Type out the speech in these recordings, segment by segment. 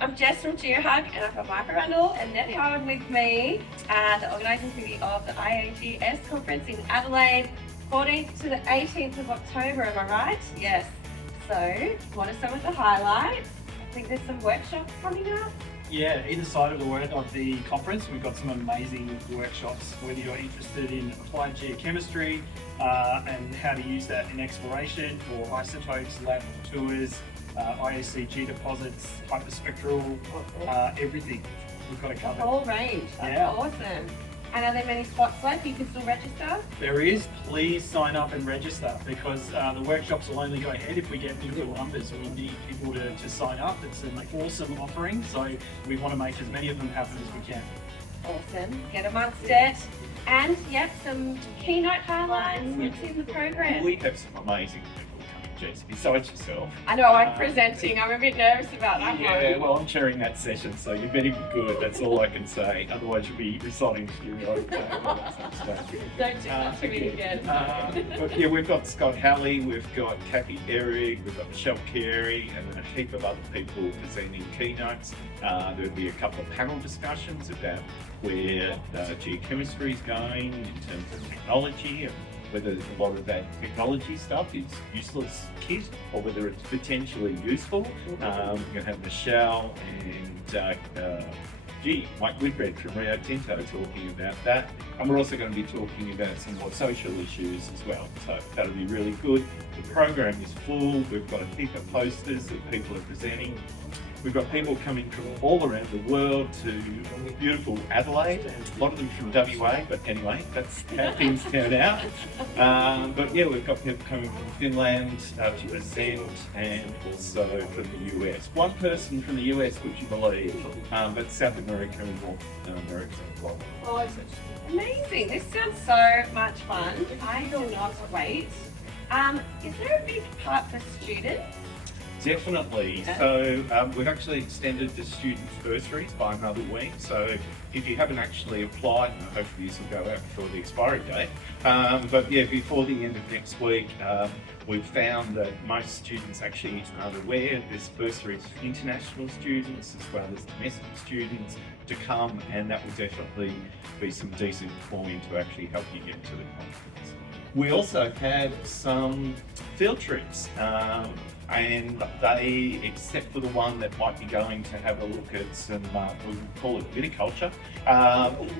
I'm Jess from GeoHUG, and I've got Mark Arundell and Ned Howard with me, the Organising Committee of the IAGS Conference in Adelaide, 14th to the 18th of October, am I right? Yes. So, what are some of the highlights? I think there's some workshops coming up. Yeah, either side of the conference, we've got some amazing workshops, whether you're interested in applied geochemistry and how to use that in exploration, or isotopes, lab tours, IACG deposits, hyperspectral, everything. We've got it covered. The whole range. That's awesome. And are there many spots left? You can still register? There is. Please sign up and register, because the workshops will only go ahead if we get beautiful numbers. We need people to sign up. It's an awesome offering, so we want to make as many of them happen as we can. Awesome. Get amongst it. And yep, some keynote highlights. What's in the program? We have some amazing people coming, Jess, besides yourself. I know, I'm presenting. I'm a bit nervous about that one. Yeah, well, I'm chairing that session, so you better be good. That's all I can say. Otherwise, you'll be reciting to your own Don't do that to me again. But yeah, we've got Scott Halley, we've got Kathy Eric, we've got Michelle Carey, and then a heap of other people presenting keynotes. There'll be a couple of panel discussions about where geochemistry is going in terms of technology, and whether a lot of that technology stuff is useless kit or whether it's potentially useful. We're going to have Michelle and Mike Whitbread from Rio Tinto talking about that. And we're also going to be talking about some more social issues as well. So that'll be really good. The program is full. We've got a heap of posters that people are presenting. We've got people coming from all around the world to beautiful Adelaide, a lot of them from WA, but anyway, that's how things turn out. But yeah, we've got people coming from Finland to present, and also from the US. One person from the US, would you believe, but South America and North America as well. Oh, it's amazing. This sounds so much fun. I cannot wait. Is there a big part for students? Definitely. So we've actually extended the students' bursaries by another week. So if you haven't actually applied, and hopefully this will go out before the expiry date, but yeah, before the end of next week, we've found that most students actually aren't aware there's bursaries for international students as well as domestic students to come, and that will definitely be some decent coin to actually help you get to the conference. We also have some field trips. And they, except for the one that might be going to have a look at some, we call it viticulture,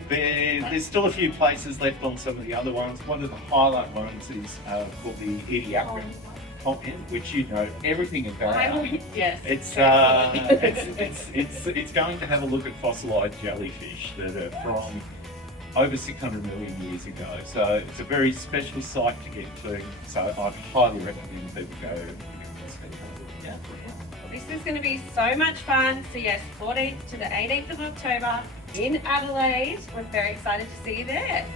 there's still a few places left on some of the other ones. One of the highlight ones is called the Ediacaran content, which you know everything about. Yes. It's going to have a look at fossilized jellyfish that are from over 600 million years ago. So it's a very special site to get to. So I highly recommend people go. Yeah. This is going to be so much fun. So yes, 14th to the 18th of October in Adelaide. We're very excited to see you there.